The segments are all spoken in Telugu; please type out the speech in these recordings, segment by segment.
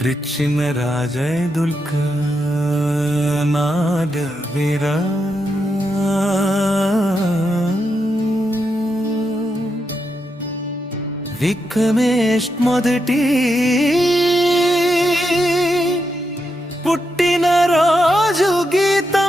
ത്രിച്ചിന രാജദുൽക നാദവിര విక్రమేష్ మొదటి పుట్టిన రోజు గీతం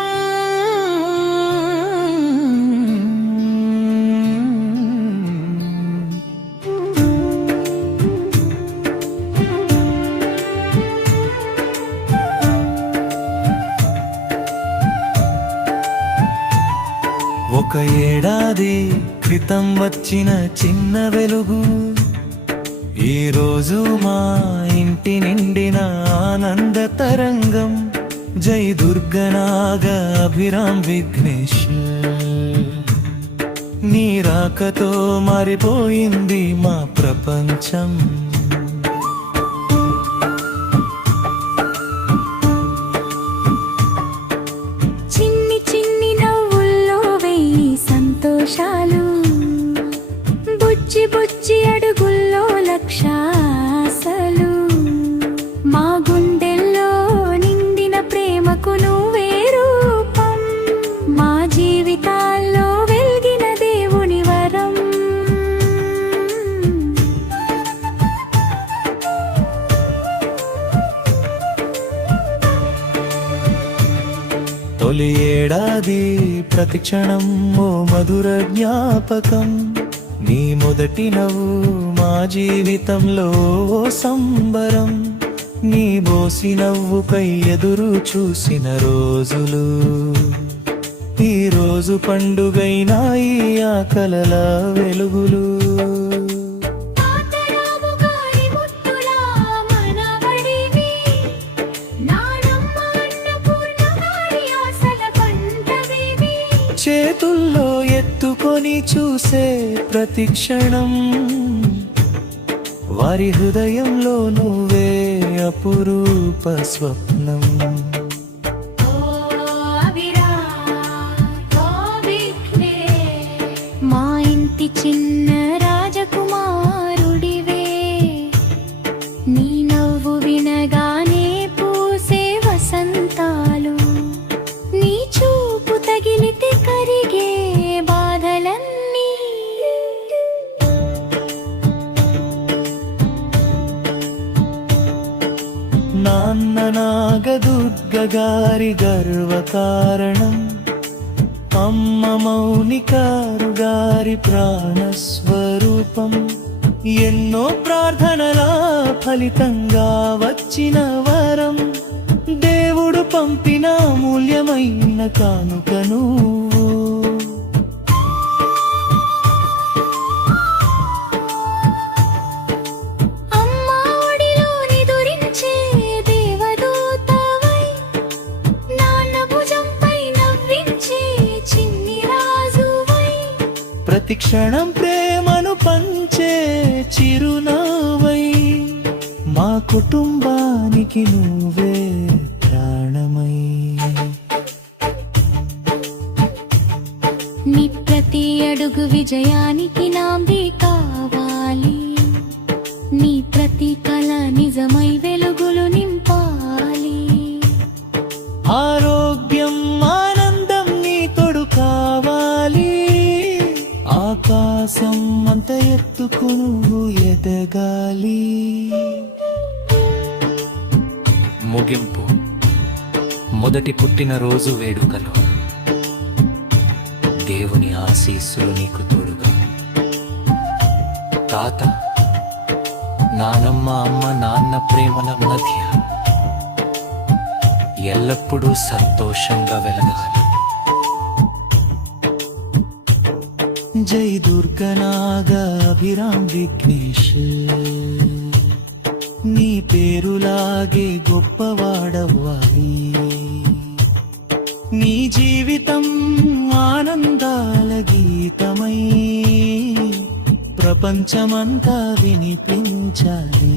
ఒక ఏడాది క్రితం వచ్చిన చిన్న వెలుగు ఈ రోజు మా ఇంటి నిండిన ఆనంద తరంగం. జై దుర్గనాగ అభిరామ్ విఘ్నేష్, నీ రాకతో మారిపోయింది మా ప్రపంచం. చిన్ని చిన్ని నవ్వుల్లో వెయ్యి సంతోషాలు, బుజ్జి బుజ్జి అడుగుల్లో లక్షాసలు. మా గుండెల్లో నిండిన ప్రేమకు నువ్వే రూపం, మా జీవితాల్లో వెలిగిన దేవుని వరం. తొలి ఏడాది ప్రతి క్షణం ఓ మధుర జ్ఞాపకం. నీ మొదటి నవ్వు మా జీవితంలో ఓ సంబరం. నీ బోసి నవ్వుపై ఎదురు చూసిన రోజులు ఈ రోజు పండుగైనా ఈ కలల వెలుగులు. చేతుల్లో ఎత్తుకొని చూసే ప్రతి క్షణం, వారి హృదయంలో నువ్వే అపురూప స్వప్నం. మా ఇంటి చిన్న రాజకుమారుడివే, నీ నవ్వు వినగానే పూసే వసంతాలు, నీ చూపు తగిలితే కరిగే బాధలన్నీ. నాన్న నాగదుర్గ గారి గర్వకారణం, అమ్మ మౌనికారు గారి ప్రాణస్వరూపం. ఎన్నో ప్రార్థనల ఫలితంగా వచ్చిన వరం, దేవుడు పంపిన అమూల్యమైన కానుక నువ్వు. ప్రతి క్షణం ప్రేమను పంచే చిరునవ్వై, మా కుటుంబానికి నువ్వే ప్రాణమై. నీ ప్రతి అడుగు విజయానికి నాంది కావాలి, నీ ప్రతి కళ నిజమై వెలుగులు నింపాలి. ఆరోగ్యం ఆనందం నీ తోడు కావాలి, ఆకాశం అంత ఎత్తుకు నువ్వు ఎదగాలి. ముగింపు మొదటి పుట్టినరోజు వేడుకలో దేవుని ఆశీస్సులు నీకు తోడుగా. తాత, నానమ్మ, అమ్మ, నాన్న ప్రేమల మధ్య ఎల్లప్పుడూ సంతోషంగా వెలగాలి. జై దుర్గనాగ అభిరామ్ విఘ్నేష్, నీ పేరులాగే గొప్పవాడవ్వాలి. నీ జీవితం ఆనందాల గీతమై ప్రపంచమంతా వినిపించాలి.